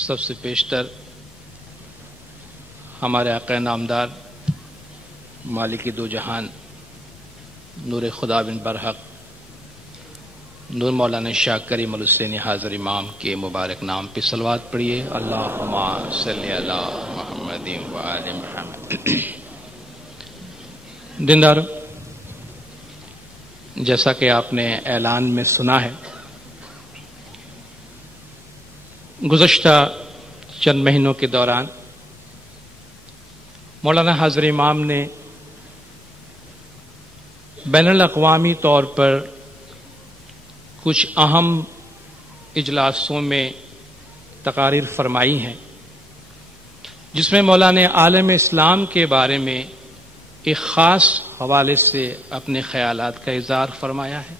سب سے پیشتر ہمارے آقا نامدار مالک دو جہان نور خدا بن برحق نور مولانا شاہ کریم الحسینی حاضر امام کے مبارک نام پہ صلوات پڑھیے. اللہم صلی علی محمد و آل محمد. دیندارو، جیسا کہ آپ نے اعلان میں سنا ہے، گزشتہ چند مہینوں کے دوران مولانا حاضر امام نے بین الاقوامی طور پر کچھ اہم اجلاسوں میں تقاریر فرمائی ہیں، جس میں مولانا عالم اسلام کے بارے میں ایک خاص حوالے سے اپنے خیالات کا اظہار فرمایا ہے.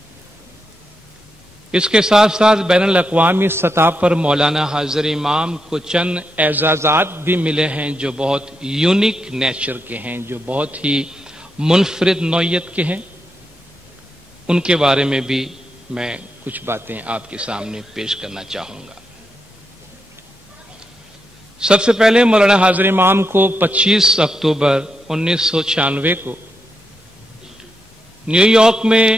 اس کے ساتھ ساتھ بین الاقوامی سطح پر مولانا حاضر امام کو چند اعزازات بھی ملے ہیں جو بہت یونیک نیچر کے ہیں، جو بہت ہی منفرد نوعیت کے ہیں. ان کے بارے میں بھی میں کچھ باتیں آپ کے سامنے پیش کرنا چاہوں گا. سب سے پہلے مولانا حاضر امام کو 25 اکتوبر 1996 کو نیو یارک میں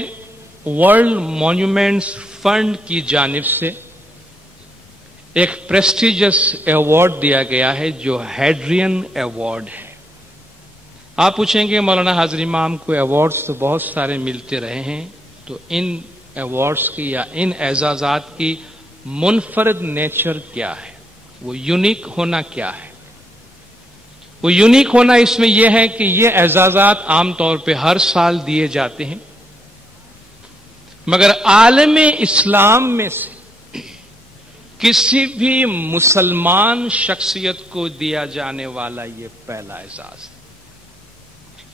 ورلڈ مانیومنٹس فنڈ کی جانب سے ایک پریسٹیجس ایوارڈ دیا گیا ہے جو ہیڈرین ایوارڈ ہے. آپ پوچھیں گے مولانا حاضر امام کو ایوارڈز تو بہت سارے ملتے رہے ہیں، تو ان ایوارڈز کی یا ان اعزازات کی منفرد نیچر کیا ہے، وہ یونیک ہونا کیا ہے؟ وہ یونیک ہونا اس میں یہ ہے کہ یہ اعزازات عام طور پہ ہر سال دیے جاتے ہیں، مگر عالم اسلام میں سے کسی بھی مسلمان شخصیت کو دیا جانے والا یہ پہلا اعزاز ہے.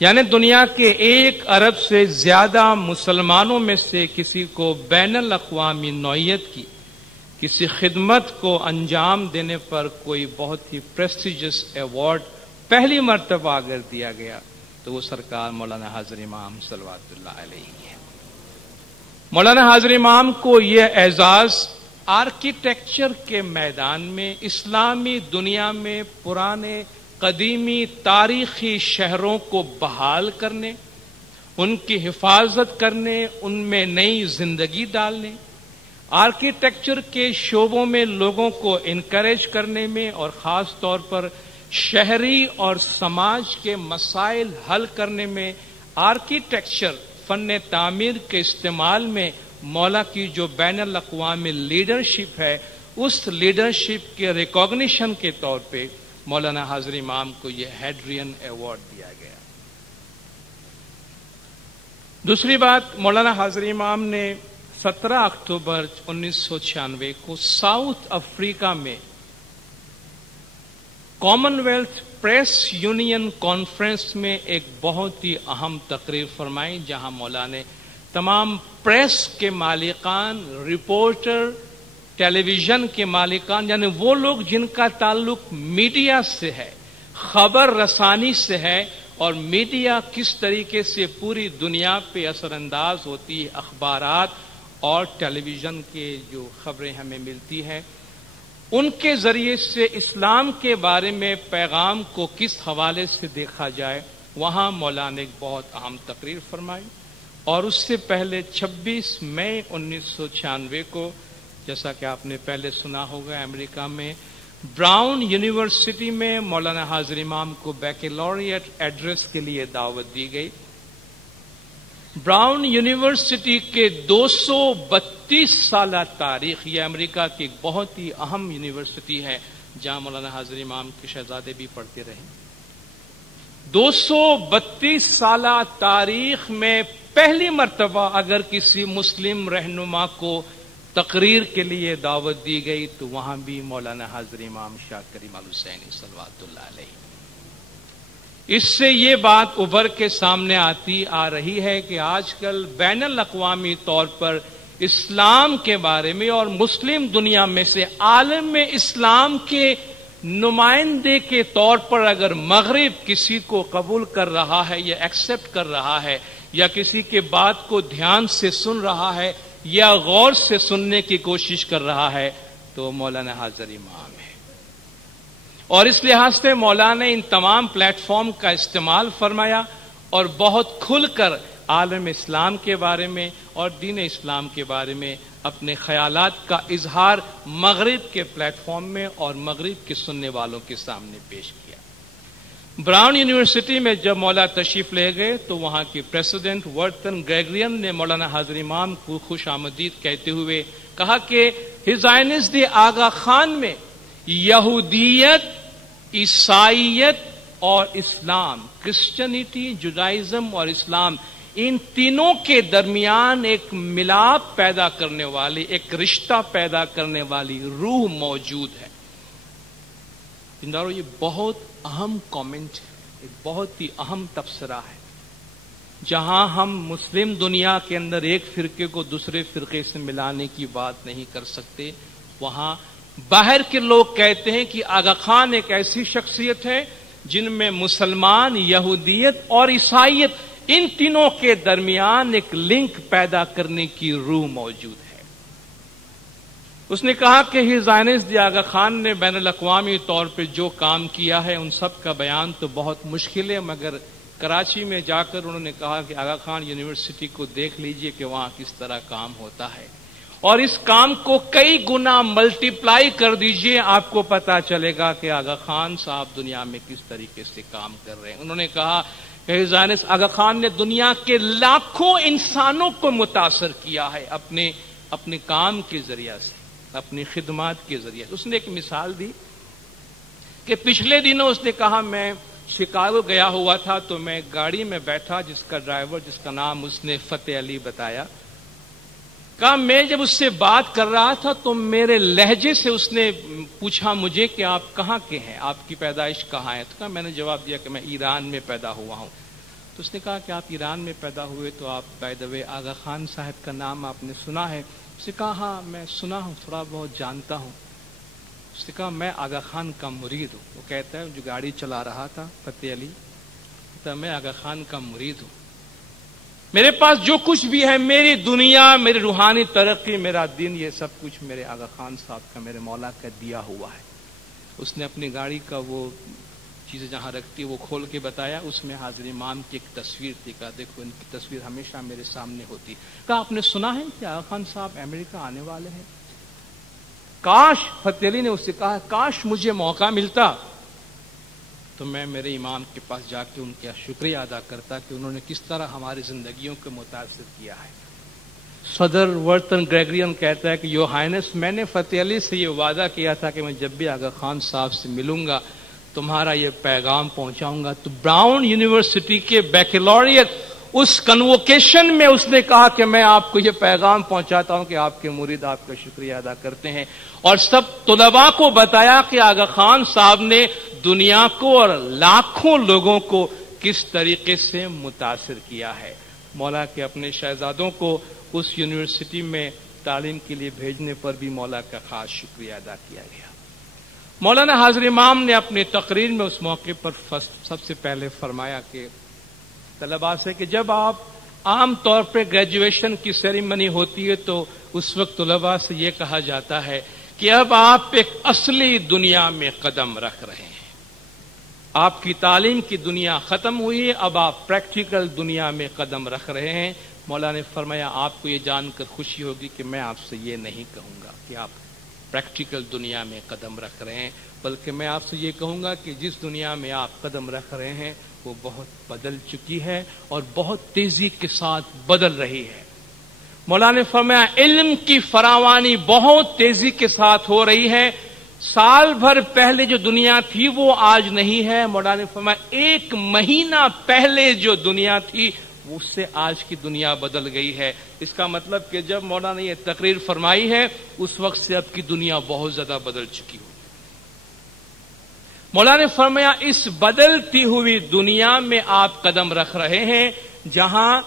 یعنی دنیا کے 1 ارب سے زیادہ مسلمانوں میں سے کسی کو بین الاقوامی نوعیت کی کسی خدمت کو انجام دینے پر کوئی بہت ہی پریسٹیجس ایوارڈ پہلی مرتبہ اگر دیا گیا تو وہ سرکار مولانا حاضر امام صلوات اللہ علیہ ہے. مولانا حاضر امام کو یہ اعزاز آرکیٹیکچر کے میدان میں اسلامی دنیا میں پرانے قدیمی تاریخی شہروں کو بحال کرنے، ان کی حفاظت کرنے، ان میں نئی زندگی ڈالنے، آرکیٹیکچر کے شعبوں میں لوگوں کو انکریج کرنے میں اور خاص طور پر شہری اور سماج کے مسائل حل کرنے میں آرکیٹیکچر فن تعمیر کے استعمال میں مولا کی جو بین الاقوامی لیڈرشپ ہے، اس لیڈرشپ کے ریکگنیشن کے طور پہ مولانا حاضر امام کو یہ ہیڈرین ایوارڈ دیا گیا. دوسری بات، مولانا حاضر امام نے 17 اکتوبر 1996 کو ساؤتھ افریقہ میں common wealth press union conference میں ایک بہت ہی اہم تقریر فرمائی، جہاں مولا نے تمام پریس کے مالکان، رپورٹر، ٹیلی ویژن کے مالکان، یعنی وہ لوگ جن کا تعلق میڈیا سے ہے، خبر رسانی سے ہے، اور میڈیا کس طریقے سے پوری دنیا پہ اثر انداز ہوتی ہے، اخبارات اور ٹیلی ویژن کے جو خبریں ہمیں ملتی ہیں، ان کے ذریعے سے اسلام کے بارے میں پیغام کو کس حوالے سے دیکھا جائے، وہاں مولا نے ایک بہت اہم تقریر فرمائی. اور اس سے پہلے 26 مئی 1996 کو، جیسا کہ آپ نے پہلے سنا ہوگا، امریکہ میں براؤن یونیورسٹی میں مولانا حاضر امام کو بیکلوریٹ ایڈریس کے لیے دعوت دی گئی. براؤن یونیورسٹی کے 232 سالہ تاریخ، یہ امریکہ کی ایک بہت ہی اہم یونیورسٹی ہے جہاں مولانا حاضر امام کے شہزادے بھی پڑھتے رہے. 232 سالہ تاریخ میں پہلی مرتبہ اگر کسی مسلم رہنما کو تقریر کے لیے دعوت دی گئی تو وہاں بھی مولانا حاضر امام شاہ کریم الحسینی صلوات اللہ علیہ. اس سے یہ بات ابھر کے سامنے آ رہی ہے کہ آج کل بین الاقوامی طور پر اسلام کے بارے میں اور مسلم دنیا میں سے عالم اسلام کے نمائندے کے طور پر اگر مغرب کسی کو قبول کر رہا ہے یا ایکسپٹ کر رہا ہے یا کسی کے بات کو دھیان سے سن رہا ہے یا غور سے سننے کی کوشش کر رہا ہے تو مولانا حاضر امام ہے. اور اس لحاظ سے مولانا نے ان تمام پلیٹ فارم کا استعمال فرمایا اور بہت کھل کر عالم اسلام کے بارے میں اور دین اسلام کے بارے میں اپنے خیالات کا اظہار مغرب کے پلیٹ فارم میں اور مغرب کے سننے والوں کے سامنے پیش کیا۔ براؤن یونیورسٹی میں جب مولانا تشریف لے گئے تو وہاں کے پریزیڈنٹ ورتن گریگرین نے مولانا حاضر امام کو خوش آمدید کہتے ہوئے کہا کہ ہز ہائنس دی آغا خان میں یہودیت، عیسائیت اور اسلام، کرسچنٹی، جوڈائزم اور اسلام، ان تینوں کے درمیان ایک ملاپ پیدا کرنے والی، ایک رشتہ پیدا کرنے والی روح موجود ہے۔ یہ بہت اہم کامنٹ ہے، ایک بہت ہی اہم تبصرہ ہے۔ جہاں ہم مسلم دنیا کے اندر ایک فرقے کو دوسرے فرقے سے ملانے کی بات نہیں کر سکتے، وہاں باہر کے لوگ کہتے ہیں کہ آغا خان ایک ایسی شخصیت ہے جن میں مسلمان، یہودیت اور عیسائیت، ان تینوں کے درمیان ایک لنک پیدا کرنے کی روح موجود ہے۔ اس نے کہا کہ ہز ہائنس دی آغا خان نے بین الاقوامی طور پہ جو کام کیا ہے ان سب کا بیان تو بہت مشکل ہے، مگر کراچی میں جا کر انہوں نے کہا کہ آغا خان یونیورسٹی کو دیکھ لیجئے کہ وہاں کس طرح کام ہوتا ہے اور اس کام کو کئی گنا ملٹیپلائی کر دیجئے، آپ کو پتا چلے گا کہ آغا خان صاحب دنیا میں کس طریقے سے کام کر رہے ہیں۔ انہوں نے کہا کہ ہز ہائنس آغا خان نے دنیا کے لاکھوں انسانوں کو متاثر کیا ہے اپنے کام کے ذریعے سے، اپنی خدمات کے ذریعے سے۔ اس نے ایک مثال دی کہ پچھلے دنوں اس نے کہا میں شکاگو گیا ہوا تھا تو میں گاڑی میں بیٹھا، جس کا ڈرائیور، جس کا نام اس نے فتح علی بتایا، کہا میں جب اس سے بات کر رہا تھا تو میرے لہجے سے اس نے پوچھا مجھے کہ آپ کہاں کے ہیں، آپ کی پیدائش کہاں ہے؟ تو کہا میں نے جواب دیا کہ میں ایران میں پیدا ہوا ہوں۔ تو اس نے کہا کہ آپ ایران میں پیدا ہوئے تو آپ بائی دا وے آغا خان صاحب کا نام آپ نے سنا ہے؟ اس نے کہا ہاں میں سنا ہوں، تھوڑا بہت جانتا ہوں۔ اس نے کہا میں آغا خان کا مرید ہوں۔ وہ کہتا ہے جو گاڑی چلا رہا تھا فتح علی، کہتا میں آغا خان کا مرید ہوں، میرے پاس جو کچھ بھی ہے، میری دنیا، میری روحانی ترقی، میرا دین، یہ سب کچھ میرے آغا خان صاحب کا، میرے مولا کا دیا ہوا ہے۔ اس نے اپنی گاڑی کا وہ چیزیں جہاں رکھتی وہ کھول کے بتایا، اس میں حاضر امام کی ایک تصویر تھی۔ کہا دیکھو ان کی تصویر ہمیشہ میرے سامنے ہوتی۔ کہا آپ نے سنا ہے کہ آغا خان صاحب امریکہ آنے والے ہیں؟ کاش، فتح علی نے اس سے کہا کاش مجھے موقع ملتا تو میں میرے امام کے پاس جا کے ان کا شکریہ ادا کرتا کہ انہوں نے کس طرح ہماری زندگیوں کو متاثر کیا ہے۔ صدر ورتن گریگرین کہتا ہے کہ یور ہائنس، میں نے فتح علی سے یہ وعدہ کیا تھا کہ میں جب بھی آغا خان صاحب سے ملوں گا تمہارا یہ پیغام پہنچاؤں گا۔ تو براؤن یونیورسٹی کے بیکلوریٹ اس کنووکیشن میں اس نے کہا کہ میں آپ کو یہ پیغام پہنچاتا ہوں کہ آپ کے مرید آپ کا شکریہ ادا کرتے ہیں، اور سب طلباء کو بتایا کہ آغا خان صاحب نے دنیا کو اور لاکھوں لوگوں کو کس طریقے سے متاثر کیا ہے۔ مولا کے اپنے شہزادوں کو اس یونیورسٹی میں تعلیم کے لیے بھیجنے پر بھی مولا کا خاص شکریہ ادا کیا گیا۔ مولانا حاضر امام نے اپنی تقریر میں اس موقع پر سب سے پہلے فرمایا کہ طلباء سے کہ جب آپ عام طور پہ گریجویشن کی سیریمنی ہوتی ہے تو اس وقت طلباء سے یہ کہا جاتا ہے کہ اب آپ ایک اصلی دنیا میں قدم رکھ رہے ہیں، آپ کی تعلیم کی دنیا ختم ہوئی ہے، اب آپ پریکٹیکل دنیا میں قدم رکھ رہے ہیں۔ مولانا نے فرمایا آپ کو یہ جان کر خوشی ہوگی کہ میں آپ سے یہ نہیں کہوں گا کہ آپ پریکٹیکل دنیا میں قدم رکھ رہے ہیں، بلکہ میں آپ سے یہ کہوں گا کہ جس دنیا میں آپ قدم رکھ رہے ہیں وہ بہت بدل چکی ہے اور بہت تیزی کے ساتھ بدل رہی ہے۔ مولانا نے فرمایا علم کی فراوانی بہت تیزی کے ساتھ ہو رہی ہے، سال بھر پہلے جو دنیا تھی وہ آج نہیں ہے۔ مولانا نے فرمایا ایک مہینہ پہلے جو دنیا تھی اس سے آج کی دنیا بدل گئی ہے۔ اس کا مطلب کہ جب مولانا نے یہ تقریر فرمائی ہے اس وقت سے اب کی دنیا بہت زیادہ بدل چکی ہو۔ مولانا نے فرمایا اس بدلتی ہوئی دنیا میں آپ قدم رکھ رہے ہیں جہاں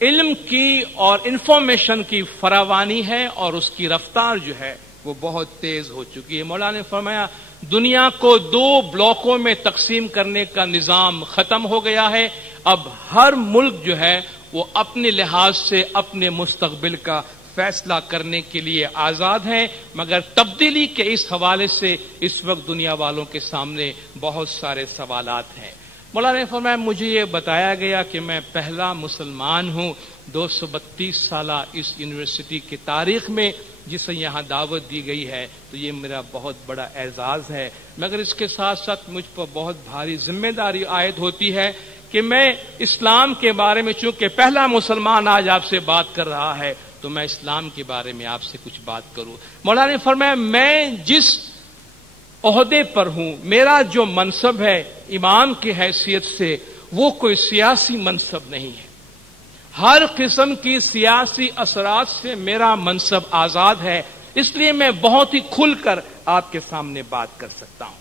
علم کی اور انفارمیشن کی فراوانی ہے اور اس کی رفتار جو ہے وہ بہت تیز ہو چکی ہے۔ مولانا نے فرمایا دنیا کو 2 بلاکوں میں تقسیم کرنے کا نظام ختم ہو گیا ہے، اب ہر ملک جو ہے وہ اپنے لحاظ سے اپنے مستقبل کا فیصلہ کرنے کے لیے آزاد ہیں، مگر تبدیلی کے اس حوالے سے اس وقت دنیا والوں کے سامنے بہت سارے سوالات ہیں۔ مولانا نے فرمایا مجھے یہ بتایا گیا کہ میں پہلا مسلمان ہوں 232 سالہ اس یونیورسٹی کی تاریخ میں جسے یہاں دعوت دی گئی ہے، تو یہ میرا بہت بڑا اعزاز ہے، مگر اس کے ساتھ ساتھ مجھ پر بہت بھاری ذمہ داری عائد ہوتی ہے کہ میں اسلام کے بارے میں، چونکہ پہلا مسلمان آج آپ سے بات کر رہا ہے، تو میں اسلام کے بارے میں آپ سے کچھ بات کروں۔ مولانا نے فرمایا میں جس عہدے پر ہوں، میرا جو منصب ہے امام کی حیثیت سے، وہ کوئی سیاسی منصب نہیں ہے، ہر قسم کی سیاسی اثرات سے میرا منصب آزاد ہے، اس لیے میں بہت ہی کھل کر آپ کے سامنے بات کر سکتا ہوں۔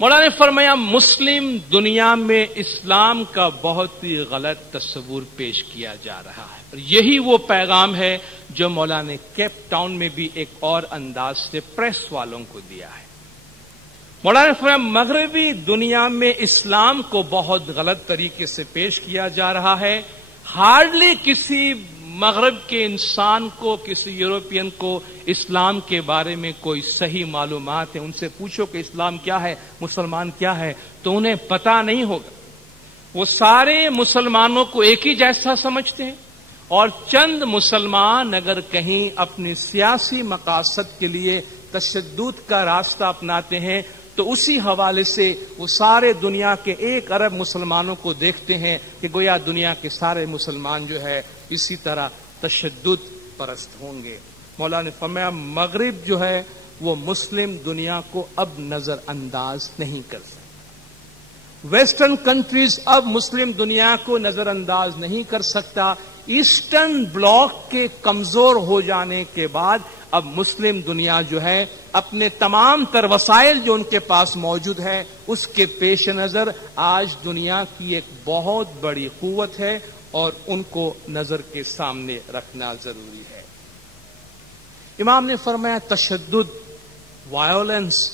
مولانا نے فرمایا مسلم دنیا میں اسلام کا بہت ہی غلط تصور پیش کیا جا رہا ہے، اور یہی وہ پیغام ہے جو مولانا نے کیپ ٹاؤن میں بھی ایک اور انداز سے پریس والوں کو دیا ہے۔ مولانا نے فرمایا مغربی دنیا میں اسلام کو بہت غلط طریقے سے پیش کیا جا رہا ہے، ہارڈلی کسی مغرب کے انسان کو، کسی یورپین کو اسلام کے بارے میں کوئی صحیح معلومات ہے، ان سے پوچھو کہ اسلام کیا ہے، مسلمان کیا ہے، تو انہیں پتہ نہیں ہوگا۔ وہ سارے مسلمانوں کو ایک ہی جیسا سمجھتے ہیں، اور چند مسلمان اگر کہیں اپنی سیاسی مقاصد کے لیے تشدد کا راستہ اپناتے ہیں تو اسی حوالے سے وہ سارے دنیا کے 1 ارب مسلمانوں کو دیکھتے ہیں کہ گویا دنیا کے سارے مسلمان جو ہے اسی طرح تشدد پرست ہوں گے۔ مولانا نے فرمایا مغرب جو ہے وہ مسلم دنیا کو اب نظر انداز نہیں کر سکتا، ویسٹرن کنٹریز اب مسلم دنیا کو نظر انداز نہیں کر سکتا۔ ایسٹرن بلاک کے کمزور ہو جانے کے بعد اب مسلم دنیا جو ہے اپنے تمام تر وسائل جو ان کے پاس موجود ہے اس کے پیش نظر آج دنیا کی ایک بہت بڑی قوت ہے، اور ان کو نظر کے سامنے رکھنا ضروری ہے۔ امام نے فرمایا تشدد، وائلنس،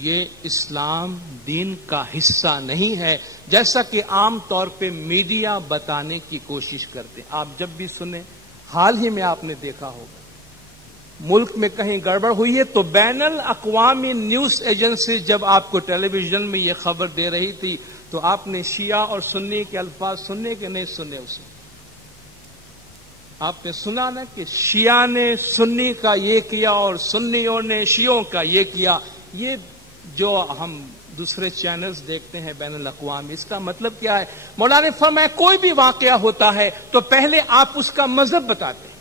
یہ اسلام دین کا حصہ نہیں ہے، جیسا کہ عام طور پہ میڈیا بتانے کی کوشش کرتے ہیں۔ آپ جب بھی سنیں، حال ہی میں آپ نے دیکھا ہوگا ملک میں کہیں گڑبڑ ہوئی ہے تو بین الاقوامی نیوز ایجنسی جب آپ کو ٹیلی ویژن میں یہ خبر دے رہی تھی تو آپ نے شیعہ اور سنی کے الفاظ سننے کہ نہیں سنے؟ اسے آپ نے سنا نا کہ شیعہ نے سنی کا یہ کیا اور سنیوں نے شیعوں کا یہ کیا۔ یہ جو ہم دوسرے چینلز دیکھتے ہیں بین الاقوامی، اس کا مطلب کیا ہے؟ مولانا نے فرمایا کوئی بھی واقعہ ہوتا ہے تو پہلے آپ اس کا مذہب بتاتے ہیں،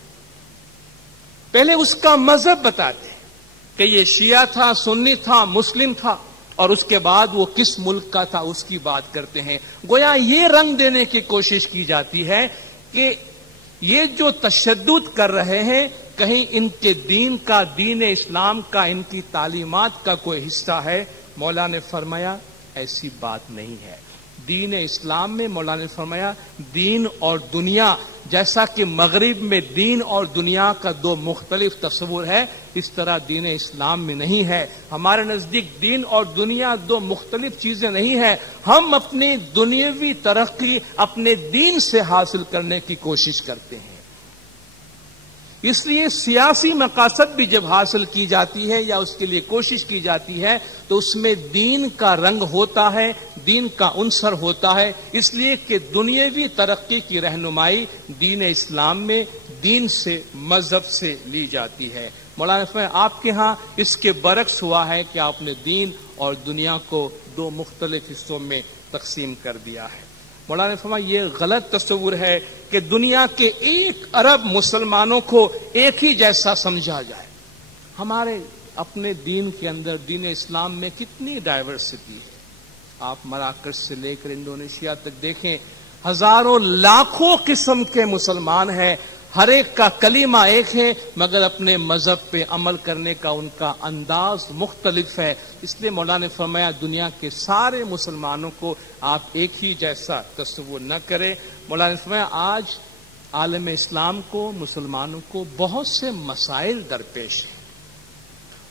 پہلے اس کا مذہب بتاتے ہیں کہ یہ شیعہ تھا، سنی تھا، مسلم تھا، اور اس کے بعد وہ کس ملک کا تھا اس کی بات کرتے ہیں۔ گویا یہ رنگ دینے کی کوشش کی جاتی ہے کہ یہ جو تشدد کر رہے ہیں کہیں ان کے دین کا، دین اسلام کا، ان کی تعلیمات کا کوئی حصہ ہے۔ مولانا نے فرمایا ایسی بات نہیں ہے۔ دین اسلام میں مولانا نے فرمایا دین اور دنیا، جیسا کہ مغرب میں دین اور دنیا کا 2 مختلف تصور ہے، اس طرح دین اسلام میں نہیں ہے۔ ہمارے نزدیک دین اور دنیا 2 مختلف چیزیں نہیں ہیں، ہم اپنی دنیاوی ترقی اپنے دین سے حاصل کرنے کی کوشش کرتے ہیں۔ اس لیے سیاسی مقاصد بھی جب حاصل کی جاتی ہے یا اس کے لیے کوشش کی جاتی ہے تو اس میں دین کا رنگ ہوتا ہے، دین کا عنصر ہوتا ہے، اس لیے کہ دنیاوی ترقی کی رہنمائی دین اسلام میں دین سے، مذہب سے لی جاتی ہے۔ مولانا فرمایا آپ کے ہاں اس کے برعکس ہوا ہے کہ آپ نے دین اور دنیا کو 2 مختلف حصوں میں تقسیم کر دیا ہے۔ مولانا نے فرمایا یہ غلط تصور ہے کہ دنیا کے 1 ارب مسلمانوں کو ایک ہی جیسا سمجھا جائے۔ ہمارے اپنے دین کے اندر، دین اسلام میں کتنی ڈائیورسٹی ہے۔ آپ مراکش سے لے کر انڈونیشیا تک دیکھیں، ہزاروں لاکھوں قسم کے مسلمان ہیں، ہر ایک کا کلمہ ایک ہے مگر اپنے مذہب پہ عمل کرنے کا ان کا انداز مختلف ہے۔ اس لیے مولانا نے فرمایا دنیا کے سارے مسلمانوں کو آپ ایک ہی جیسا تصور نہ کریں۔ مولانا نے فرمایا آج عالم اسلام کو، مسلمانوں کو بہت سے مسائل درپیش ہیں،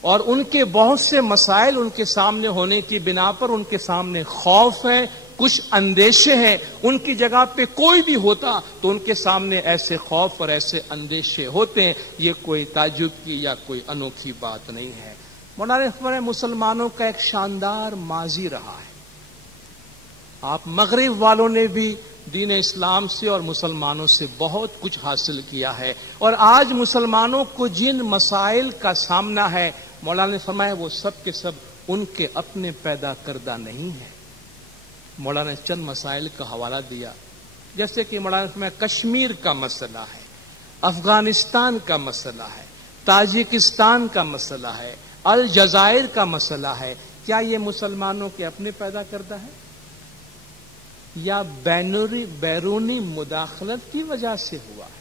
اور ان کے بہت سے مسائل ان کے سامنے ہونے کی بنا پر ان کے سامنے خوف ہے، کچھ اندیشے ہیں، ان کی جگہ پہ کوئی بھی ہوتا تو ان کے سامنے ایسے خوف اور ایسے اندیشے ہوتے ہیں. یہ کوئی تعجب کی یا کوئی انوکھی بات نہیں ہے. مولانا فرمایا مسلمانوں کا ایک شاندار ماضی رہا ہے. آپ مغرب والوں نے بھی دین اسلام سے اور مسلمانوں سے بہت کچھ حاصل کیا ہے، اور آج مسلمانوں کو جن مسائل کا سامنا ہے مولانا نے فرمایا وہ سب کے سب ان کے اپنے پیدا کردہ نہیں ہے. مولانا نے چند مسائل کا حوالہ دیا، جیسے کہ مولانا نے فرمایا کشمیر کا مسئلہ ہے، افغانستان کا مسئلہ ہے، تاجکستان کا مسئلہ ہے، الجزائر کا مسئلہ ہے. کیا یہ مسلمانوں کے اپنے پیدا کردہ ہے یا بیرونی مداخلت کی وجہ سے ہوا ہے؟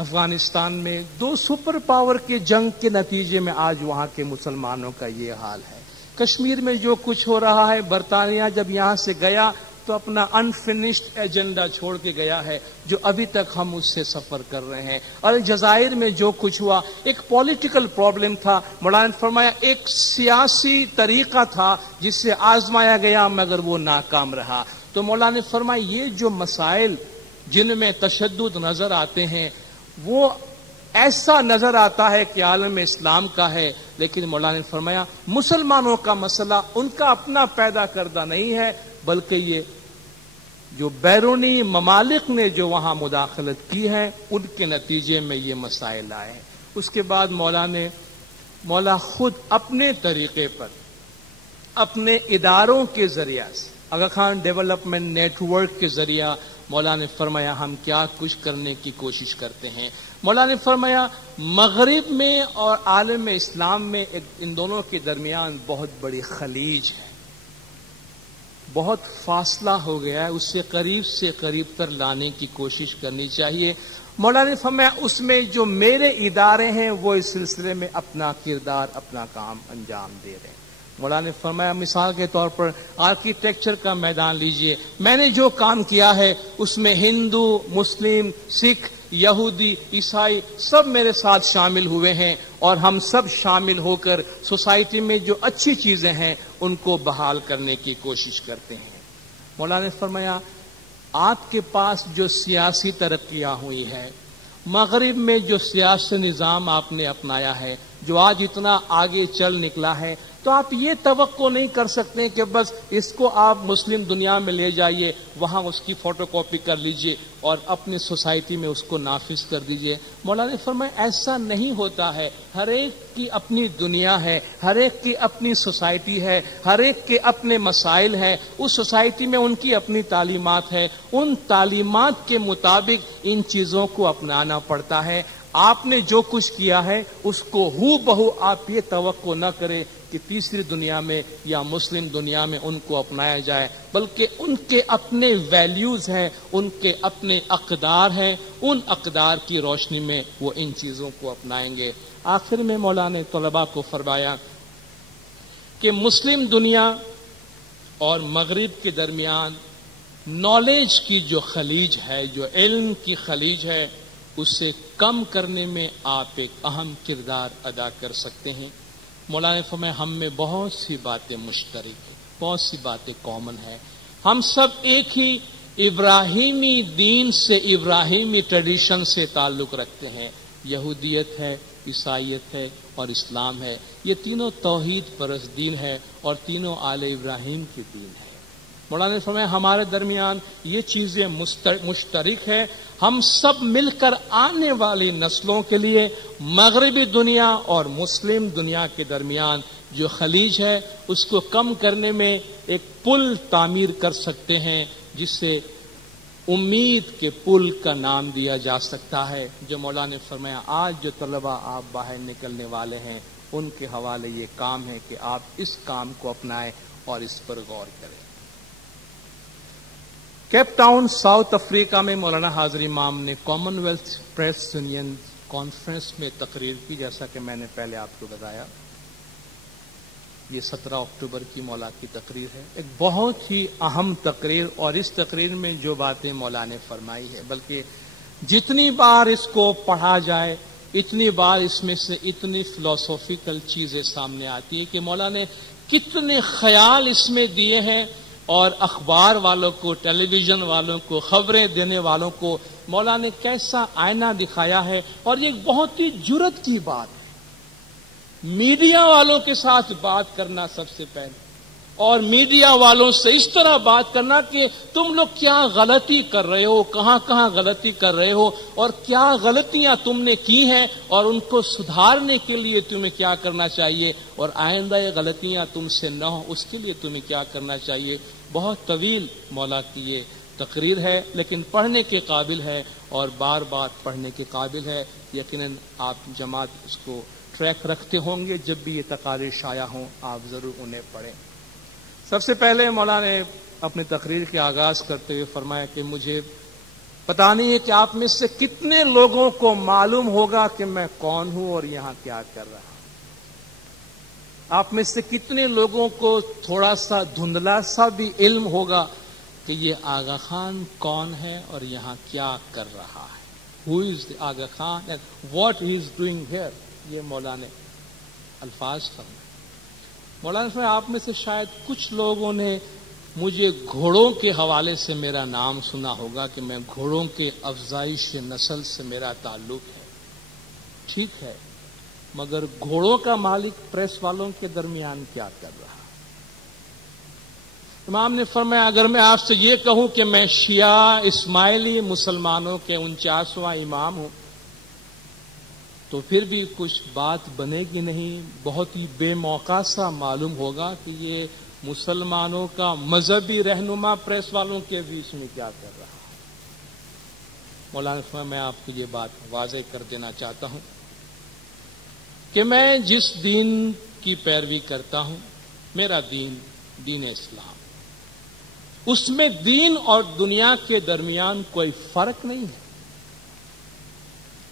افغانستان میں 2 سپر پاور کی جنگ کے نتیجے میں آج وہاں کے مسلمانوں کا یہ حال ہے. کشمیر میں جو کچھ ہو رہا ہے، برطانیہ جب یہاں سے گیا تو اپنا انفینشڈ ایجنڈا چھوڑ کے گیا ہے جو ابھی تک ہم اس سے سفر کر رہے ہیں. الجزائر میں جو کچھ ہوا ایک پولیٹیکل پرابلم تھا. مولانا نے فرمایا ایک سیاسی طریقہ تھا جس سے آزمایا گیا مگر وہ ناکام رہا. تو مولانا نے فرمایا یہ جو مسائل جن میں تشدد نظر آتے ہیں وہ ایسا نظر آتا ہے کہ عالم اسلام کا ہے، لیکن مولانا نے فرمایا مسلمانوں کا مسئلہ ان کا اپنا پیدا کردہ نہیں ہے، بلکہ یہ جو بیرونی ممالک نے جو وہاں مداخلت کی ہے ان کے نتیجے میں یہ مسائل آئے ہیں. اس کے بعد مولا خود اپنے طریقے پر اپنے اداروں کے ذریعہ سے آغا خان ڈیولپمنٹ نیٹ ورک کے ذریعہ مولانا نے فرمایا ہم کیا کچھ کرنے کی کوشش کرتے ہیں. مولانا نے فرمایا مغرب میں اور عالم اسلام میں ان دونوں کے درمیان بہت بڑی خلیج ہے، بہت فاصلہ ہو گیا ہے، اس سے قریب تر لانے کی کوشش کرنی چاہیے. مولانا نے فرمایا اس میں جو میرے ادارے ہیں وہ اس سلسلے میں اپنا کردار اپنا کام انجام دے رہے ہیں. مولانا نے فرمایا مثال کے طور پر آرکیٹیکچر کا میدان لیجئے، میں نے جو کام کیا ہے اس میں ہندو، مسلم، سکھ، یہودی، عیسائی سب میرے ساتھ شامل ہوئے ہیں، اور ہم سب شامل ہو کر سوسائٹی میں جو اچھی چیزیں ہیں ان کو بحال کرنے کی کوشش کرتے ہیں. مولانا نے فرمایا آپ کے پاس جو سیاسی ترقیاں ہوئی ہے، مغرب میں جو سیاسی نظام آپ نے اپنایا ہے جو آج اتنا آگے چل نکلا ہے، تو آپ یہ توقع نہیں کر سکتے کہ بس اس کو آپ مسلم دنیا میں لے جائیے، وہاں اس کی فوٹو کاپی کر لیجئے اور اپنی سوسائٹی میں اس کو نافذ کر دیجئے. مولانا نے فرمایا ایسا نہیں ہوتا ہے. ہر ایک کی اپنی دنیا ہے، ہر ایک کی اپنی سوسائٹی ہے، ہر ایک کے اپنے مسائل ہیں، اس سوسائٹی میں ان کی اپنی تعلیمات ہے، ان تعلیمات کے مطابق ان چیزوں کو اپنانا پڑتا ہے. آپ نے جو کچھ کیا ہے اس کو ہو بہو آپ یہ توقع نہ کریں کہ تیسری دنیا میں یا مسلم دنیا میں ان کو اپنایا جائے، بلکہ ان کے اپنے ویلیوز ہیں، ان کے اپنے اقدار ہیں، ان اقدار کی روشنی میں وہ ان چیزوں کو اپنائیں گے. آخر میں مولانا نے طلباء کو فرمایا کہ مسلم دنیا اور مغرب کے درمیان نالج کی جو خلیج ہے، جو علم کی خلیج ہے، اسے کم کرنے میں آپ ایک اہم کردار ادا کر سکتے ہیں. مولانا نے فرمایا ہم میں بہت سی باتیں مشترک ہیں، بہت سی باتیں کامن ہیں. ہم سب ایک ہی ابراہیمی دین سے، ابراہیمی ٹریڈیشن سے تعلق رکھتے ہیں. یہودیت ہے، عیسائیت ہے اور اسلام ہے. یہ تینوں توحید پرست دین ہے اور تینوں آل ابراہیم کی دین ہے. مولانا نے فرمایا ہمارے درمیان یہ چیزیں مشترک ہے. ہم سب مل کر آنے والی نسلوں کے لیے مغربی دنیا اور مسلم دنیا کے درمیان جو خلیج ہے اس کو کم کرنے میں ایک پل تعمیر کر سکتے ہیں، جس سے امید کے پل کا نام دیا جا سکتا ہے. جو مولانا نے فرمایا آج جو طلباء آپ باہر نکلنے والے ہیں ان کے حوالے یہ کام ہے کہ آپ اس کام کو اپنائیں اور اس پر غور کریں. کیپ ٹاؤن ساؤتھ افریقہ میں مولانا حاضر امام نے common wealth press union conference میں تقریر کی، جیسا کہ میں نے پہلے آپ کو بتایا. یہ 17 اکتوبر کی مولا کی تقریر ہے، ایک بہت ہی اہم تقریر. اور اس تقریر میں جو باتیں مولا نے فرمائی ہے، بلکہ جتنی بار اس کو پڑھا جائے اتنی بار اس میں سے اتنی فلسفیکل چیزیں سامنے آتی ہیں کہ مولا نے کتنے خیال اس میں دیے ہیں اور اخبار والوں کو، ٹیلی ویژن والوں کو، خبریں دینے والوں کو مولا نے کیسا آئینہ دکھایا ہے. اور یہ بہت ہی جرت کی بات ہے میڈیا والوں کے ساتھ بات کرنا سب سے پہلے، اور میڈیا والوں سے اس طرح بات کرنا کہ تم لوگ کیا غلطی کر رہے ہو، کہاں کہاں غلطی کر رہے ہو، اور کیا غلطیاں تم نے کی ہیں اور ان کو سدھارنے کے لیے تمہیں کیا کرنا چاہیے، اور آئندہ یہ غلطیاں تم سے نہ ہو اس کے لیے تمہیں کیا کرنا چاہیے. بہت طویل مولا کی یہ تقریر ہے، لیکن پڑھنے کے قابل ہے اور بار بار پڑھنے کے قابل ہے. یقیناً آپ جماعت اس کو ٹریک رکھتے ہوں گے، جب بھی یہ تقاریر شائع ہوں آپ ضرور انہیں پڑھیں. سب سے پہلے مولا نے اپنی تقریر کے آغاز کرتے ہوئے فرمایا کہ مجھے پتا نہیں ہے کہ آپ میں سے کتنے لوگوں کو معلوم ہوگا کہ میں کون ہوں اور یہاں کیا کر رہا ہوں. آپ میں سے کتنے لوگوں کو تھوڑا سا دھندلا سا بھی علم ہوگا کہ یہ آغا خان کون ہے اور یہاں کیا کر رہا ہے. Who is the Aga Khan and what he is doing here. یہ مولا نے الفاظ فرمائے. مولانا صاحب آپ میں سے شاید کچھ لوگوں نے مجھے گھوڑوں کے حوالے سے میرا نام سنا ہوگا کہ میں گھوڑوں کے افزائش نسل سے میرا تعلق ہے. ٹھیک ہے، مگر گھوڑوں کا مالک پریس والوں کے درمیان کیا کر رہا؟ امام نے فرمایا اگر میں آپ سے یہ کہوں کہ میں شیعہ اسماعیلی مسلمانوں کے 49واں امام ہوں تو پھر بھی کچھ بات بنے گی نہیں. بہت ہی بے موقع سا معلوم ہوگا کہ یہ مسلمانوں کا مذہبی رہنما پریس والوں کے بیچ میں کیا کر رہا ہے. مولانا فرمایا میں آپ کو یہ بات واضح کر دینا چاہتا ہوں کہ میں جس دین کی پیروی کرتا ہوں میرا دین دین اسلام، اس میں دین اور دنیا کے درمیان کوئی فرق نہیں ہے.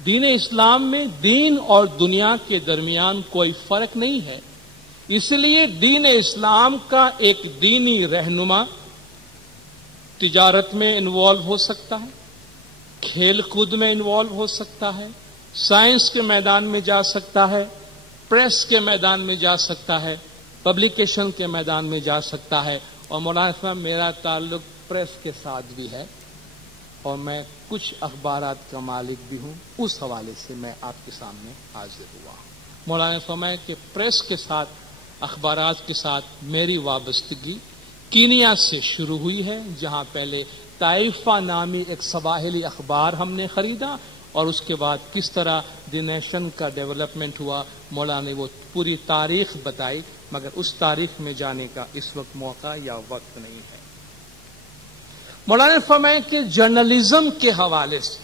دین اسلام میں دین اور دنیا کے درمیان کوئی فرق نہیں ہے. اس لیے دین اسلام کا ایک دینی رہنما تجارت میں انوالو ہو سکتا ہے، کھیل کود میں انوالو ہو سکتا ہے، سائنس کے میدان میں جا سکتا ہے، پریس کے میدان میں جا سکتا ہے، پبلیکیشن کے میدان میں جا سکتا ہے. اور مولانا صاحب میرا تعلق پریس کے ساتھ بھی ہے اور میں کچھ اخبارات کا مالک بھی ہوں. اس حوالے سے میں آپ کے سامنے حاضر ہوا. مولانا فرمایا کہ پریس کے ساتھ، اخبارات کے ساتھ میری وابستگی کینیا سے شروع ہوئی ہے، جہاں پہلے طائفہ نامی ایک سواحلی اخبار ہم نے خریدا اور اس کے بعد کس طرح دی نیشن کا ڈیولپمنٹ ہوا. مولانا نے وہ پوری تاریخ بتائی، مگر اس تاریخ میں جانے کا اس وقت موقع یا وقت نہیں ہے. مولانا نے فرمایا کہ جرنلزم کے حوالے سے،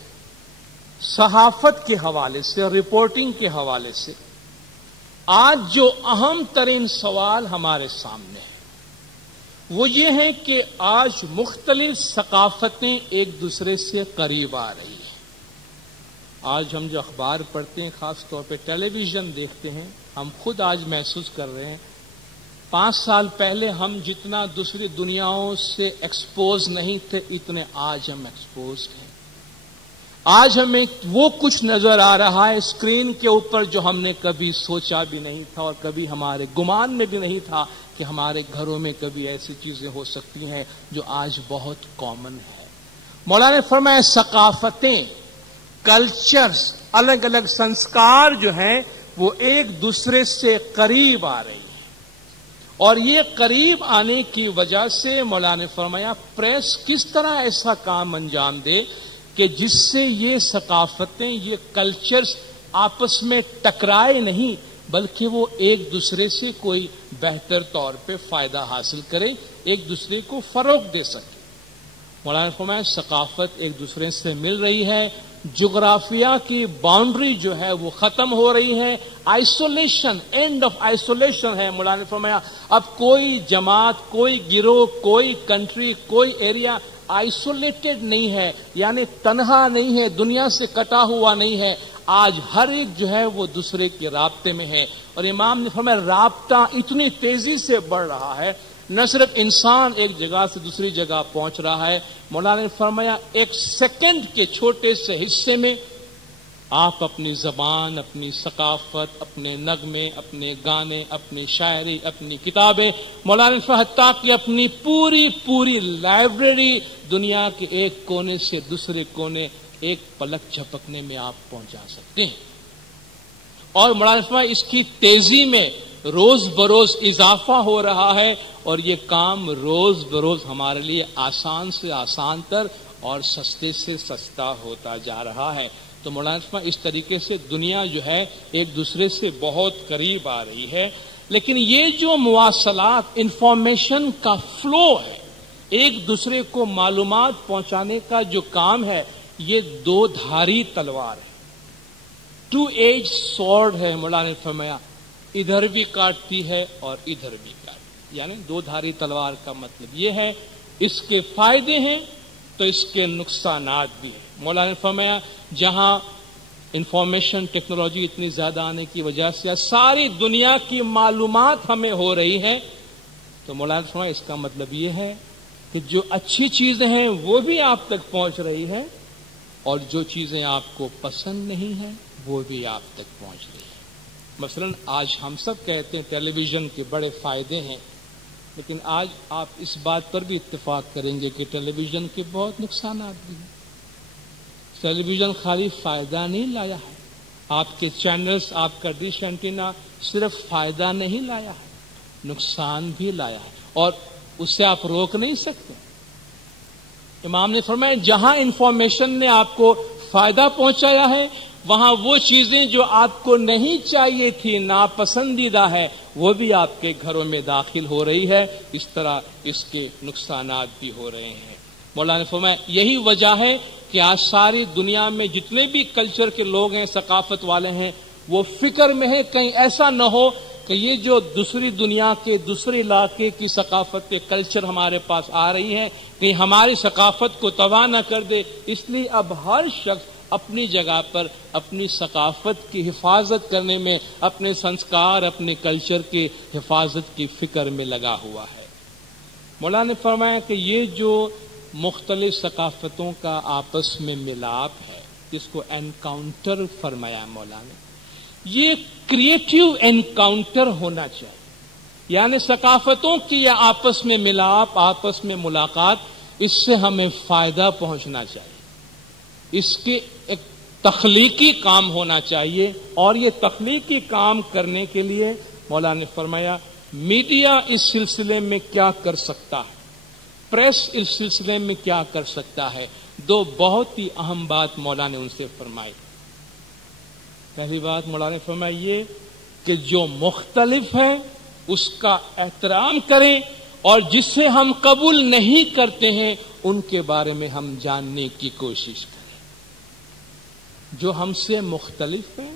صحافت کے حوالے سے، رپورٹنگ کے حوالے سے آج جو اہم ترین سوال ہمارے سامنے ہے وہ یہ ہے کہ آج مختلف ثقافتیں ایک دوسرے سے قریب آ رہی ہیں. آج ہم جو اخبار پڑھتے ہیں، خاص طور پہ ٹیلی ویژن دیکھتے ہیں، ہم خود آج محسوس کر رہے ہیں 5 سال پہلے ہم جتنا دوسری دنیاؤں سے ایکسپوز نہیں تھے اتنے آج ہم ایکسپوز ہیں. آج ہمیں وہ کچھ نظر آ رہا ہے اسکرین کے اوپر جو ہم نے کبھی سوچا بھی نہیں تھا اور کبھی ہمارے گمان میں بھی نہیں تھا کہ ہمارے گھروں میں کبھی ایسی چیزیں ہو سکتی ہیں جو آج بہت کامن ہے. مولانا نے فرمایا ثقافتیں، کلچرز، الگ الگ سنسکار جو ہیں وہ ایک دوسرے سے قریب آ رہی ہیں. اور یہ قریب آنے کی وجہ سے مولانا نے فرمایا پریس کس طرح ایسا کام انجام دے کہ جس سے یہ ثقافتیں، یہ کلچرز آپس میں ٹکرائے نہیں بلکہ وہ ایک دوسرے سے کوئی بہتر طور پہ فائدہ حاصل کرے، ایک دوسرے کو فروغ دے سکے. مولانا نے فرمایا ثقافت ایک دوسرے سے مل رہی ہے، جغرافیہ کی باؤنڈری جو ہے وہ ختم ہو رہی ہے، آئسولیشن، اینڈ آف آئسولیشن ہے. مولانا نے فرمایا اب کوئی جماعت، کوئی گروہ، کوئی کنٹری، کوئی ایریا آئسولیٹڈ نہیں ہے، یعنی تنہا نہیں ہے، دنیا سے کٹا ہوا نہیں ہے. آج ہر ایک جو ہے وہ دوسرے کے رابطے میں ہے. اور امام نے فرمایا رابطہ اتنی تیزی سے بڑھ رہا ہے، نہ صرف انسان ایک جگہ سے دوسری جگہ پہنچ رہا ہے. مولانا نے فرمایا 1 سیکنڈ کے چھوٹے سے حصے میں آپ اپنی زبان، اپنی ثقافت، اپنے نغمے، اپنے گانے، اپنی شاعری، اپنی کتابیں، مولانا حتیٰ کہ اپنی پوری لائبریری دنیا کے ایک کونے سے دوسرے کونے ایک پلک جھپکنے میں آپ پہنچا سکتے ہیں. اور مولانا اس کی تیزی میں روز بروز اضافہ ہو رہا ہے اور یہ کام روز بروز ہمارے لیے آسان سے آسان تر اور سستے سے سستا ہوتا جا رہا ہے. تو مولانا اس طریقے سے دنیا جو ہے ایک دوسرے سے بہت قریب آ رہی ہے. لیکن یہ جو مواصلات، انفارمیشن کا فلو ہے، ایک دوسرے کو معلومات پہنچانے کا جو کام ہے، یہ دو دھاری تلوار ہے، ٹو ایج سورڈ ہے. مولانا نے فرمایا ادھر بھی کاٹتی ہے اور ادھر بھی کاٹتی ہے. یعنی دو دھاری تلوار کا مطلب یہ ہے اس کے فائدے ہیں تو اس کے نقصانات بھی ہیں. مولانا نے فرمایا جہاں انفارمیشن ٹیکنالوجی اتنی زیادہ آنے کی وجہ سے ساری دنیا کی معلومات ہمیں ہو رہی ہے، تو مولانا نے فرمایا اس کا مطلب یہ ہے کہ جو اچھی چیزیں ہیں وہ بھی آپ تک پہنچ رہی ہے اور جو چیزیں آپ کو پسند نہیں ہیں وہ بھی آپ تک پہنچ رہی ہے. مثلا آج ہم سب کہتے ہیں ٹیلی ویژن کے بڑے فائدے ہیں، لیکن آج آپ اس بات پر بھی اتفاق کریں گے کہ ٹیلی ویژن کے بہت نقصانات بھی ہیں. ٹیلی ویژن خالی فائدہ نہیں لایا ہے، آپ کے چینلز، آپ کا ڈش اینٹینا صرف فائدہ نہیں لایا ہے، نقصان بھی لایا ہے اور اس سے آپ روک نہیں سکتے. امام نے فرمایا جہاں انفارمیشن نے آپ کو فائدہ پہنچایا ہے وہاں وہ چیزیں جو آپ کو نہیں چاہیے تھی، ناپسندیدہ ہے، وہ بھی آپ کے گھروں میں داخل ہو رہی ہے. اس طرح اس کے نقصانات بھی ہو رہے ہیں. مولانا نے فرمایا یہی وجہ ہے کہ آج ساری دنیا میں جتنے بھی کلچر کے لوگ ہیں، ثقافت والے ہیں، وہ فکر میں ہے کہیں ایسا نہ ہو کہ یہ جو دوسری دنیا کے دوسرے علاقے کی ثقافت کے کلچر ہمارے پاس آ رہی ہیں کہیں ہماری ثقافت کو تباہ نہ کر دے. اس لیے اب ہر شخص اپنی جگہ پر اپنی ثقافت کی حفاظت کرنے میں، اپنے سنسکار، اپنے کلچر کی حفاظت کی فکر میں لگا ہوا ہے. مولانا نے فرمایا کہ یہ جو مختلف ثقافتوں کا آپس میں ملاپ ہے، جس کو انکاؤنٹر فرمایا مولانا نے، یہ کریٹیو انکاؤنٹر ہونا چاہیے. یعنی ثقافتوں کی یہ آپس میں ملاپ، آپس میں ملاقات، اس سے ہمیں فائدہ پہنچنا چاہیے. اس کے ایک تخلیقی کام ہونا چاہیے اور یہ تخلیقی کام کرنے کے لیے مولانا نے فرمایا میڈیا اس سلسلے میں کیا کر سکتا ہے، پریس اس سلسلے میں کیا کر سکتا ہے. دو بہت ہی اہم بات مولانا نے ان سے فرمائی. پہلی بات مولانا نے فرمائی یہ کہ جو مختلف ہے اس کا احترام کریں اور جسے ہم قبول نہیں کرتے ہیں ان کے بارے میں ہم جاننے کی کوشش کریں. جو ہم سے مختلف ہیں،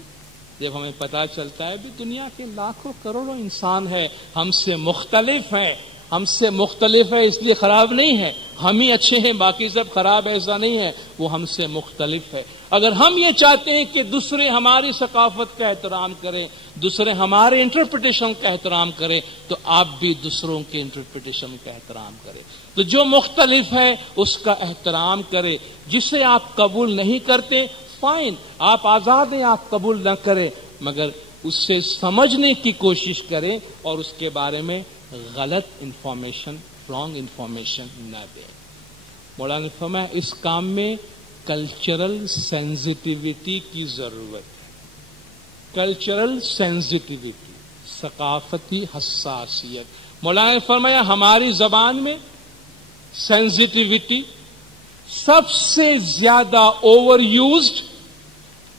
جب ہمیں پتا چلتا ہے بھی دنیا کے لاکھوں کروڑوں انسان ہیں، ہم سے مختلف ہیں، ہم سے مختلف ہے اس لیے خراب نہیں ہے، ہم ہی اچھے ہیں باقی سب خراب، ایسا نہیں ہے، وہ ہم سے مختلف ہے. اگر ہم یہ چاہتے ہیں کہ دوسرے ہماری ثقافت کا احترام کریں، دوسرے ہمارے انٹرپریٹیشن کا احترام کریں، تو آپ بھی دوسروں کے انٹرپریٹیشن کا احترام کریں. تو جو مختلف ہے اس کا احترام کریں. جسے آپ قبول نہیں کرتے فائن، آپ آزاد ہیں، آپ قبول نہ کریں، مگر اس سے سمجھنے کی کوشش کریں اور اس کے بارے میں غلط انفارمیشن، رانگ انفارمیشن نہ دیں. مولانا نے فرمایا اس کام میں کلچرل سینسٹیوٹی کی ضرورت ہے. کلچرل سینسٹیوٹی، ثقافتی حساسیت. مولانا نے فرمایا ہماری زبان میں سینسٹیوٹی سب سے زیادہ اوور یوزڈ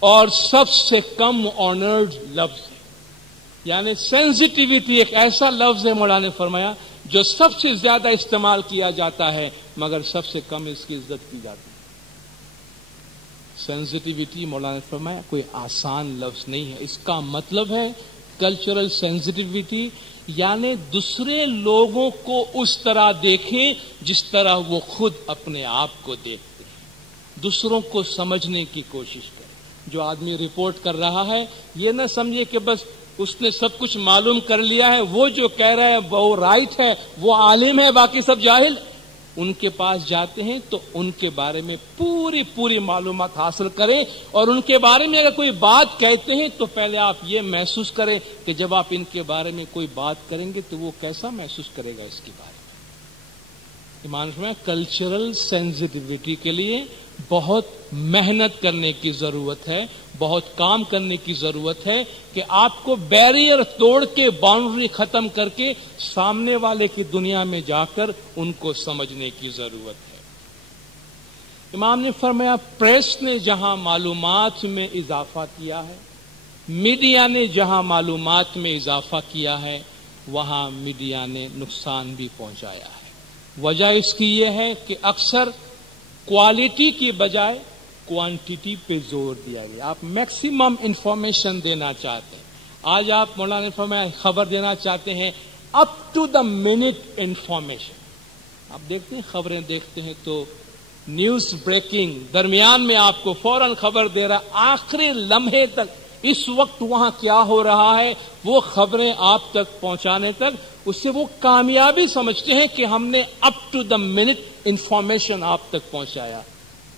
اور سب سے کم آنرڈ لفظ ہے. یعنی سینسٹیوٹی ایک ایسا لفظ ہے مولانا نے فرمایا جو سب سے زیادہ استعمال کیا جاتا ہے مگر سب سے کم اس کی عزت کی جاتی ہے. سینسٹیوٹی مولانا نے فرمایا کوئی آسان لفظ نہیں ہے. اس کا مطلب ہے کلچرل سینسٹیوٹی یعنی دوسرے لوگوں کو اس طرح دیکھیں جس طرح وہ خود اپنے آپ کو دیکھتے ہیں. دوسروں کو سمجھنے کی کوشش کریں. جو آدمی رپورٹ کر رہا ہے یہ نہ سمجھے کہ بس اس نے سب کچھ معلوم کر لیا ہے، وہ جو کہہ رہا ہے وہ رائٹ ہے، وہ عالم ہے، باقی سب جاہل. ان کے پاس جاتے ہیں تو ان کے بارے میں پوری معلومات حاصل کریں، اور ان کے بارے میں اگر کوئی بات کہتے ہیں تو پہلے آپ یہ محسوس کریں کہ جب آپ ان کے بارے میں کوئی بات کریں گے تو وہ کیسا محسوس کرے گا اس کے بارے میں۔ ایمان میں کلچرل سینسٹیوٹی کے لیے بہت محنت کرنے کی ضرورت ہے، بہت کام کرنے کی ضرورت ہے کہ آپ کو بیریئر توڑ کے، باؤنڈری ختم کر کے سامنے والے کی دنیا میں جا کر ان کو سمجھنے کی ضرورت ہے۔ امام نے فرمایا پریس نے جہاں معلومات میں اضافہ کیا ہے، میڈیا نے جہاں معلومات میں اضافہ کیا ہے، وہاں میڈیا نے نقصان بھی پہنچایا ہے۔ وجہ اس کی یہ ہے کہ اکثر کوالٹی کی بجائے کوانٹٹی پہ زور دیا گیا۔ آپ میکسیمم انفارمیشن دینا چاہتے ہیں، آج آپ مولانا نے فرمایا خبر دینا چاہتے ہیں up to the minute information. آپ دیکھتے ہیں خبریں دیکھتے ہیں تو نیوز بریکنگ درمیان میں آپ کو فوراً خبر دے رہا، آخری لمحے تک اس وقت وہاں کیا ہو رہا ہے وہ خبریں آپ تک پہنچانے تک اس سے وہ کامیابی سمجھتے ہیں کہ ہم نے up to the minute information آپ تک پہنچایا۔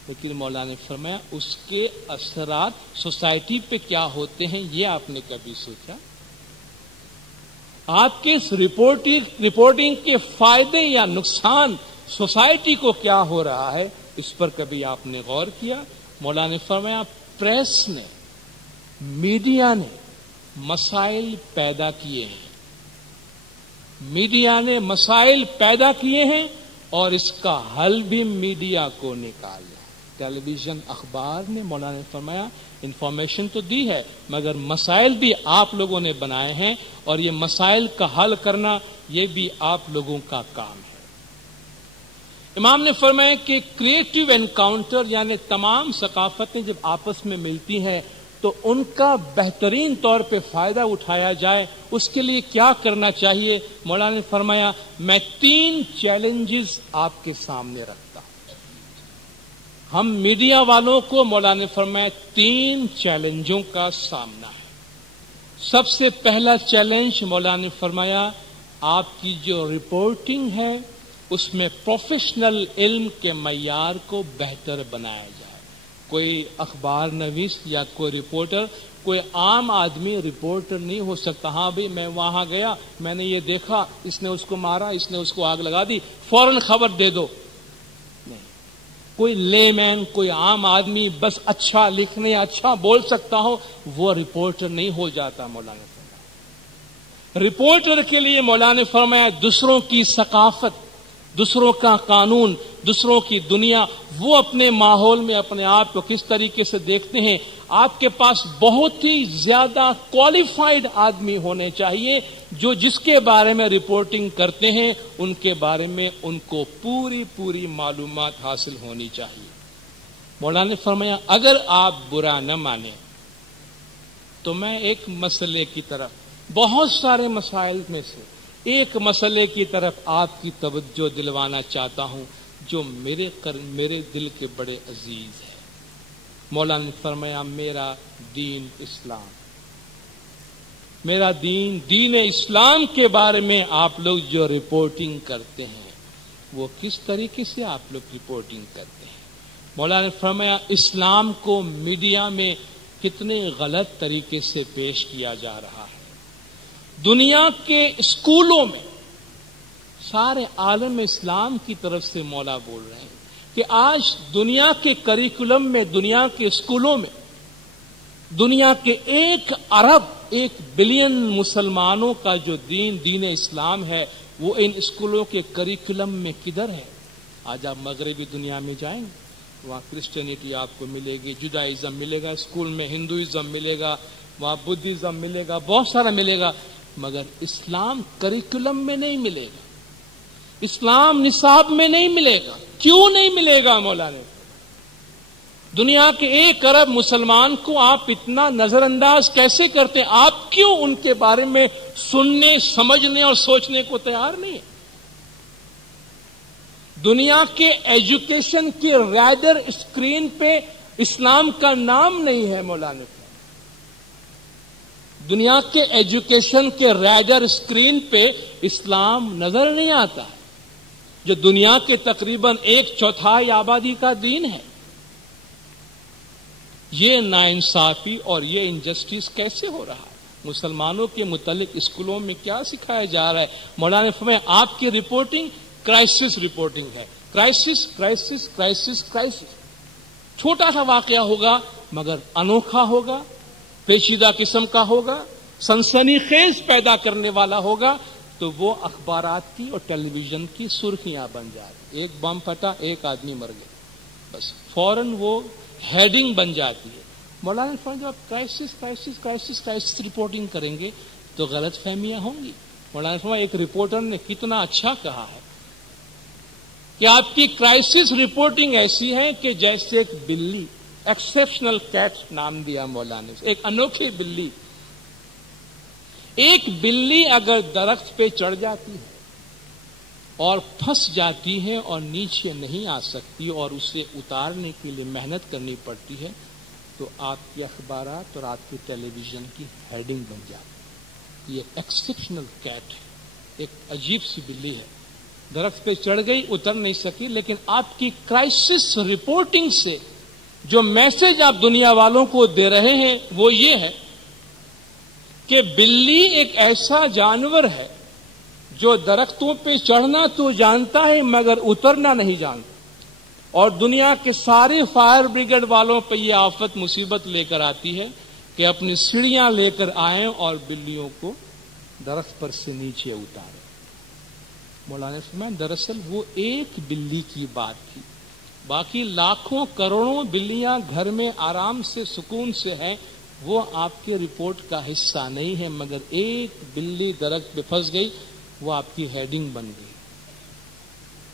لیکن مولانا نے فرمایا اس کے اثرات سوسائٹی پہ کیا ہوتے ہیں یہ آپ نے کبھی سوچا؟ آپ کے اس رپورٹنگ کے فائدے یا نقصان سوسائٹی کو کیا ہو رہا ہے اس پر کبھی آپ نے غور کیا؟ مولانا نے فرمایا پریس نے، میڈیا نے مسائل پیدا کیے ہیں، میڈیا نے مسائل پیدا کیے ہیں اور اس کا حل بھی میڈیا کو نکالا۔ ٹیلی ویژن، اخبار نے مولانا نے فرمایا انفارمیشن تو دی ہے مگر مسائل بھی آپ لوگوں نے بنائے ہیں، اور یہ مسائل کا حل کرنا یہ بھی آپ لوگوں کا کام ہے۔ امام نے فرمایا کہ کریٹو انکاؤنٹر یعنی تمام ثقافتیں جب آپس میں ملتی ہیں تو ان کا بہترین طور پہ فائدہ اٹھایا جائے، اس کے لیے کیا کرنا چاہیے؟ مولانا نے فرمایا میں 3 چیلنجز آپ کے سامنے رکھتا ہوں۔ ہم میڈیا والوں کو مولانا نے فرمایا 3 چیلنجوں کا سامنا ہے۔ سب سے پہلا چیلنج مولانا نے فرمایا آپ کی جو رپورٹنگ ہے اس میں پروفیشنل علم کے معیار کو بہتر بنایا جائے۔ کوئی اخبار نویس یا کوئی رپورٹر، کوئی عام آدمی رپورٹر نہیں ہو سکتا۔ ہاں بھئی میں وہاں گیا، میں نے یہ دیکھا، اس نے اس کو مارا، اس نے اس کو آگ لگا دی، فوراً خبر دے دو۔ نہیں، کوئی لے مین، کوئی عام آدمی بس اچھا لکھنے، اچھا بول سکتا ہو، وہ رپورٹر نہیں ہو جاتا۔ مولانا نے فرمایا رپورٹر کے لیے مولانا نے فرمایا دوسروں کی ثقافت، دوسروں کا قانون، دوسروں کی دنیا، وہ اپنے ماحول میں اپنے آپ کو کس طریقے سے دیکھتے ہیں۔ آپ کے پاس بہت ہی زیادہ کوالیفائڈ آدمی ہونے چاہیے جو جس کے بارے میں رپورٹنگ کرتے ہیں ان کے بارے میں ان کو پوری معلومات حاصل ہونی چاہیے۔ مولانا نے فرمایا اگر آپ برا نہ مانیں تو میں ایک مسئلے کی طرف، بہت سارے مسائل میں سے ایک مسئلے کی طرف آپ کی توجہ دلوانا چاہتا ہوں جو میرے دل کے بڑے عزیز ہے۔ مولانا نے فرمایا میرا دین اسلام، میرا دین اسلام کے بارے میں آپ لوگ جو رپورٹنگ کرتے ہیں وہ کس طریقے سے آپ لوگ رپورٹنگ کرتے ہیں؟ مولانا نے فرمایا اسلام کو میڈیا میں کتنے غلط طریقے سے پیش کیا جا رہا ہے۔ دنیا کے اسکولوں میں سارے عالم اسلام کی طرف سے مولا بول رہے ہیں کہ آج دنیا کے کریکولم میں، دنیا کے اسکولوں میں، دنیا کے 1 ارب 1 بلین مسلمانوں کا جو دین اسلام ہے وہ ان اسکولوں کے کریکولم میں کدھر ہے؟ آج آپ مغربی دنیا میں جائیں وہاں کرسچینٹی آپ کو ملے گی، جوڈائزم ملے گا، اسکول میں ہندوازم ملے گا، وہاں بدھزم ملے گا، بہت سارا ملے گا، مگر اسلام کریکولم میں نہیں ملے گا، اسلام نصاب میں نہیں ملے گا۔ کیوں نہیں ملے گا؟ مولانا دنیا کے 1 ارب مسلمان کو آپ اتنا نظر انداز کیسے کرتے ہیں؟ آپ کیوں ان کے بارے میں سننے، سمجھنے اور سوچنے کو تیار نہیں ہیں؟ دنیا کے ایجوکیشن کے ریڈر اسکرین پہ اسلام کا نام نہیں ہے۔ مولانا دنیا کے ایجوکیشن کے ریڈر اسکرین پہ اسلام نظر نہیں آتا ہے۔ جو دنیا کے تقریباً 1/4 آبادی کا دین ہے. یہ ناانصافی اور یہ انجسٹس کیسے ہو رہا ہے؟ مسلمانوں کے متعلق اسکولوں میں کیا سکھایا جا رہا ہے؟ مولانا نے فرمایا آپ کی رپورٹنگ کرائسس رپورٹنگ ہے. Crisis crisis crisis crisis. چھوٹا سا واقعہ ہوگا مگر انوکھا ہوگا، پیچیدہ قسم کا ہوگا، سنسنی خیز پیدا کرنے والا ہوگا، تو وہ اخبارات کی اور ٹیلی ویژن کی سرخیاں بن جاتی. ایک بم پھٹا، ایک آدمی مر گیا، بس فوراً وہ ہیڈنگ بن جاتی ہے. مولانا فرمایا جب آپ crisis crisis crisis crisis reporting کریں گے تو غلط فہمیاں ہوں گی. مولانا فرمایا ایک رپورٹر نے کتنا اچھا کہا ہے کہ آپ کی کرائسس رپورٹنگ ایسی ہے کہ جیسے ایک بلی، ایکسپشنل کیٹ نام دیا مولانا نے، ایک انوکھی بلی. ایک بلی اگر درخت پہ چڑھ جاتی ہے اور پھنس جاتی ہے اور نیچے نہیں آ سکتی اور اسے اتارنے کے لیے محنت کرنی پڑتی ہے تو آپ کے اخبارات اور آپ کی ٹیلی ویژن کی ہیڈنگ بن جاتی. یہ ایکسپشنل کیٹ ہے، ایک عجیب سی بلی ہے، درخت پہ چڑھ گئی، اتر نہیں سکی، لیکن آپ کی کرائسس رپورٹنگ سے جو میسج آپ دنیا والوں کو دے رہے ہیں وہ یہ ہے کہ بلی ایک ایسا جانور ہے جو درختوں پہ چڑھنا تو جانتا ہے مگر اترنا نہیں جانتا. اور دنیا کے سارے فائر بریگیڈ والوں پہ یہ آفت مصیبت لے کر آتی ہے کہ اپنی سیڑھیاں لے کر آئیں اور بلیوں کو درخت پر سے نیچے اتاریں. مولانا فرمایا دراصل وہ ایک بلی کی بات تھی، باقی لاکھوں کروڑوں بلیاں گھر میں آرام سے سکون سے ہیں، وہ آپ کے رپورٹ کا حصہ نہیں ہے، مگر ایک بلی درخت پہ پھنس گئی، وہ آپ کی ہیڈنگ بن گئی.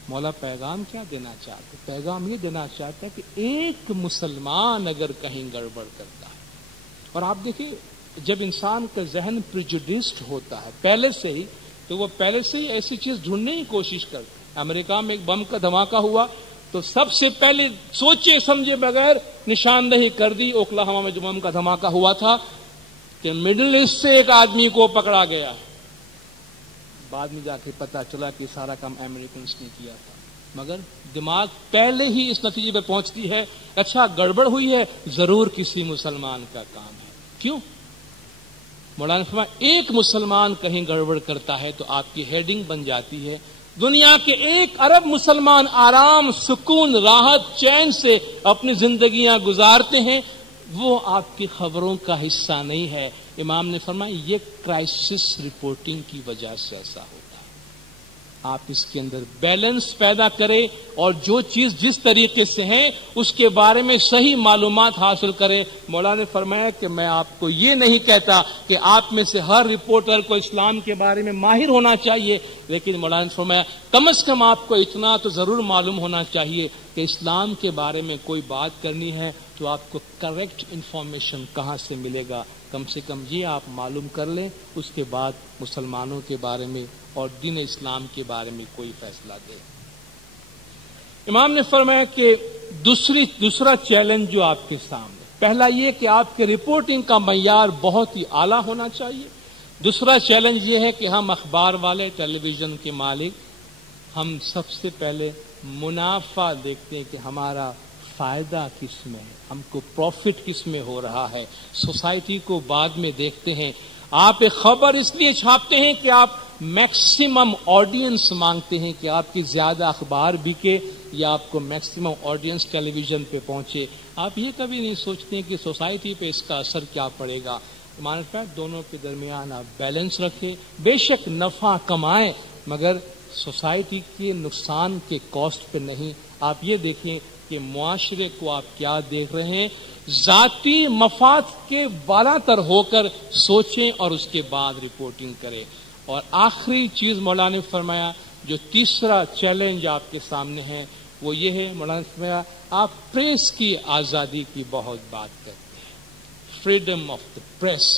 مولا پیغام کیا دینا چاہتے؟ پیغام یہ دینا چاہتا ہے کہ ایک مسلمان اگر کہیں گڑبڑ کرتا ہے، اور آپ دیکھیں جب انسان کا ذہن پریجوڈیسڈ ہوتا ہے پہلے سے ہی، تو وہ پہلے سے ہی ایسی چیز ڈھونڈنے کی کوشش کرتا ہے. امریکہ میں ایک بم کا دھماکہ ہوا تو سب سے پہلے سوچے سمجھے بغیر نشاندہی کر دی. اوکلاہوما میں جو بم کا دھماکہ ہوا تھا کہ مڈل ایسٹ سے ایک آدمی کو پکڑا گیا، بعد میں جا کے پتا چلا کہ سارا کام امریکنز نے کیا تھا، مگر دماغ پہلے ہی اس نتیجے پہ پہنچتی ہے اچھا گڑبڑ ہوئی ہے، ضرور کسی مسلمان کا کام ہے. کیوں؟ مولانا فرمایا ایک مسلمان کہیں گڑبڑ کرتا ہے تو آپ کی ہیڈنگ بن جاتی ہے. دنیا کے 1 ارب مسلمان آرام، سکون، راحت، چین سے اپنی زندگیاں گزارتے ہیں، وہ آپ کی خبروں کا حصہ نہیں ہے. امام نے فرمایا یہ کرائسس رپورٹنگ کی وجہ سے ایسا ہوتا ہے. آپ اس کے اندر بیلنس پیدا کریں اور جو چیز جس طریقے سے ہے اس کے بارے میں صحیح معلومات حاصل کریں. مولانا نے فرمایا کہ میں آپ کو یہ نہیں کہتا کہ آپ میں سے ہر رپورٹر کو اسلام کے بارے میں ماہر ہونا چاہیے، لیکن مولانا نے فرمایا کم از کم آپ کو اتنا تو ضرور معلوم ہونا چاہیے کہ اسلام کے بارے میں کوئی بات کرنی ہے تو آپ کو کریکٹ انفارمیشن کہاں سے ملے گا. کم سے کم یہ آپ معلوم کر لیں، اس کے بعد مسلمانوں کے بارے میں اور دین اسلام کے بارے میں کوئی فیصلہ دے. امام نے فرمایا کہ دوسرا چیلنج جو آپ کے سامنے، پہلا یہ کہ آپ کے رپورٹنگ کا معیار بہت ہی اعلیٰ ہونا چاہیے. دوسرا چیلنج یہ ہے کہ ہم اخبار والے، ٹیلی ویژن کے مالک، ہم سب سے پہلے منافع دیکھتے ہیں کہ ہمارا فائدہ کس میں ہے، ہم کو پروفٹ کس میں ہو رہا ہے. سوسائٹی کو بعد میں دیکھتے ہیں. آپ ایک خبر اس لیے چھاپتے ہیں کہ آپ میکسیمم آڈینس مانگتے ہیں کہ آپ کی زیادہ اخبار بکے یا آپ کو میکسیمم آڈینس ٹیلی ویژن پہ پہنچے. آپ یہ کبھی نہیں سوچتے ہیں کہ سوسائٹی پہ اس کا اثر کیا پڑے گا. ہمارے پاس دونوں کے درمیان آپ بیلنس رکھیں، بے شک نفع کمائیں مگر سوسائٹی کے نقصان کے کاسٹ پہ نہیں. آپ یہ دیکھیں کہ معاشرے کو آپ کیا دیکھ رہے ہیں، ذاتی مفاد کے بالا تر ہو کر سوچیں اور اس کے بعد رپورٹنگ کریں. اور آخری چیز مولانا نے فرمایا جو تیسرا چیلنج آپ کے سامنے ہے وہ یہ ہے، مولانا نے فرمایا آپ پریس کی آزادی کی بہت بات کرتے ہیں، فریڈم آف دا پریس،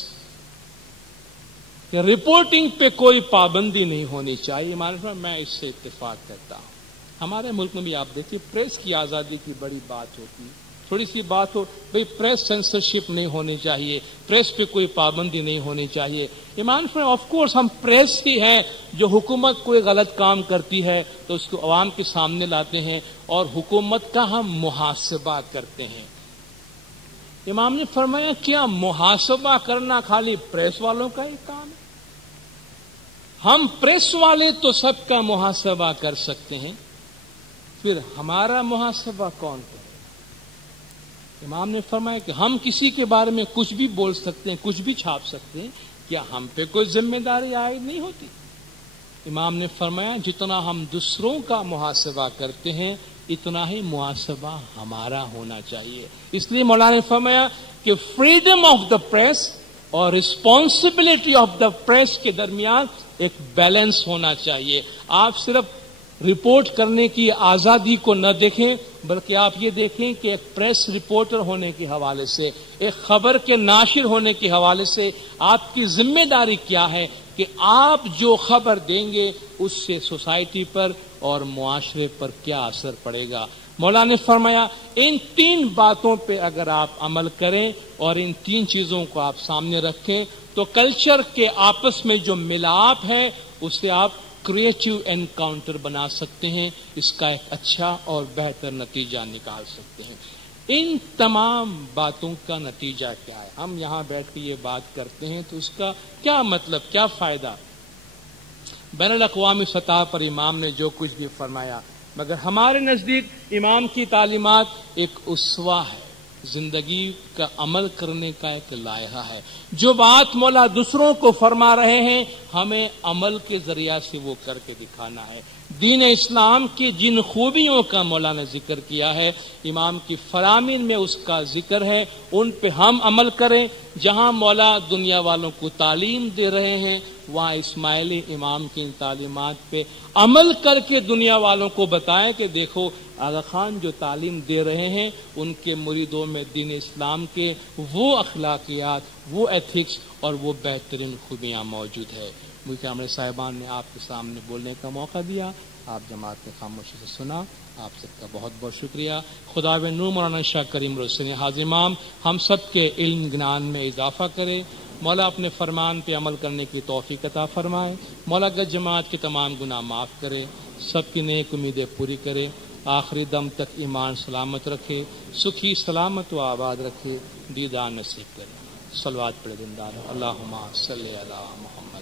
کہ رپورٹنگ پہ کوئی پابندی نہیں ہونی چاہیے. میں اس سے اتفاق کرتا ہوں. ہمارے ملک میں بھی آپ دیکھیے پریس کی آزادی کی بڑی بات ہوتی ہے. تھوڑی سی بات ہو بھئی پریس سینسرشپ نہیں ہونی چاہیے، پریس پہ کوئی پابندی نہیں ہونی چاہیے. امام فرمایا آف کورس ہم پریس ہی ہیں جو حکومت کوئی غلط کام کرتی ہے تو اس کو عوام کے سامنے لاتے ہیں اور حکومت کا ہم محاسبہ کرتے ہیں. امام نے فرمایا کیا محاسبہ کرنا خالی پریس والوں کا ہی کام ہے؟ ہم پریس والے تو سب کا محاسبہ کر سکتے ہیں، پھر ہمارا محاسبہ کون کرے؟ امام نے فرمایا کہ ہم کسی کے بارے میں کچھ بھی بول سکتے ہیں، کچھ بھی چھاپ سکتے ہیں، کیا ہم پہ کوئی ذمہ داری عائد نہیں ہوتی؟ امام نے فرمایا جتنا ہم دوسروں کا محاسبہ کرتے ہیں اتنا ہی محاسبہ ہمارا ہونا چاہیے. اس لیے مولانا نے فرمایا کہ فریڈم آف دا پریس اور رسپانسبلٹی آف دا پریس کے درمیان ایک بیلنس ہونا چاہیے. آپ صرف رپورٹ کرنے کی آزادی کو نہ دیکھیں بلکہ آپ یہ دیکھیں کہ ایک پریس رپورٹر ہونے کے حوالے سے، ایک خبر کے ناشر ہونے کے حوالے سے آپ کی ذمہ داری کیا ہے کہ آپ جو خبر دیں گے اس سے سوسائٹی پر اور معاشرے پر کیا اثر پڑے گا. مولانا نے فرمایا ان 3 باتوں پہ اگر آپ عمل کریں اور ان 3 چیزوں کو آپ سامنے رکھیں تو کلچر کے آپس میں جو ملاپ ہے اسے آپ کریٹو انکاؤنٹر بنا سکتے ہیں، اس کا ایک اچھا اور بہتر نتیجہ نکال سکتے ہیں. ان تمام باتوں کا نتیجہ کیا ہے؟ ہم یہاں بیٹھ کے یہ بات کرتے ہیں تو اس کا کیا مطلب، کیا فائدہ؟ بین الاقوامی سطح پر امام نے جو کچھ بھی فرمایا، مگر ہمارے نزدیک امام کی تعلیمات ایک اسوہ ہے، زندگی کا عمل کرنے کا ایک لائحہ ہے. جو بات مولا دوسروں کو فرما رہے ہیں ہمیں عمل کے ذریعہ سے وہ کر کے دکھانا ہے. دین اسلام کی جن خوبیوں کا مولا نے ذکر کیا ہے امام کی فرامین میں اس کا ذکر ہے، ان پہ ہم عمل کریں. جہاں مولا دنیا والوں کو تعلیم دے رہے ہیں وہاں اسماعیلی امام کی ان تعلیمات پہ عمل کر کے دنیا والوں کو بتائیں کہ دیکھو آغا خان جو تعلیم دے رہے ہیں ان کے مریدوں میں دین اسلام کے وہ اخلاقیات، وہ ایتھکس اور وہ بہترین خوبیاں موجود ہے. مجھے عامر صاحبان نے آپ کے سامنے بولنے کا موقع دیا، آپ جماعت نے خاموشی سے سنا، آپ سب کا بہت بہت شکریہ. خدا و نور مولانا شاہ کریم روشنی حاضر امام ہم سب کے علم گنان میں اضافہ کرے. مولا اپنے فرمان پہ عمل کرنے کی توفیق عطا فرمائے. مولا گج جماعت کے تمام گناہ معاف کرے، سب کی نیک امیدیں پوری کرے، آخری دم تک ایمان سلامت رکھے، سکھی سلامت و آباد رکھے، دیدار نصیب کرے. صلوات پڑھے دندار اللہم صلی علی محمد.